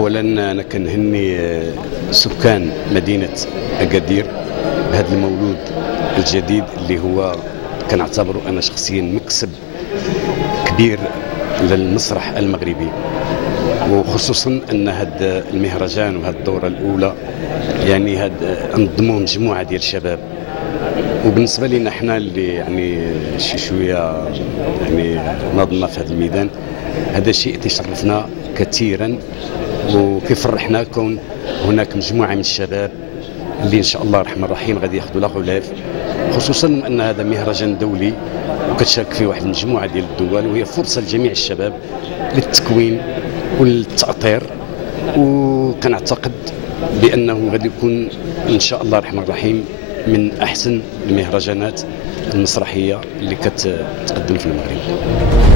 اولا انا كنهني سكان مدينه اكادير بهذا المولود الجديد اللي هو كنعتبره انا شخصيا مكسب كبير للمسرح المغربي، وخصوصا ان هذا المهرجان وهذه الدوره الاولى يعني انظموا مجموعه ديال الشباب. وبالنسبه لنا احنا اللي يعني شي شويه يعني ناضلنا في هذا الميدان، هذا شيء تشرفنا كثيرا وكيفرحنا كون هناك مجموعه من الشباب اللي ان شاء الله الرحمن الرحيم غادي ياخذوا لا غلاف، خصوصا ان هذا مهرجان دولي وكتشارك فيه واحد المجموعه ديال الدول، وهي فرصه لجميع الشباب للتكوين والتأطير. وكنعتقد بانه غادي يكون ان شاء الله الرحمن الرحيم من احسن المهرجانات المسرحيه اللي كتقدم في المغرب.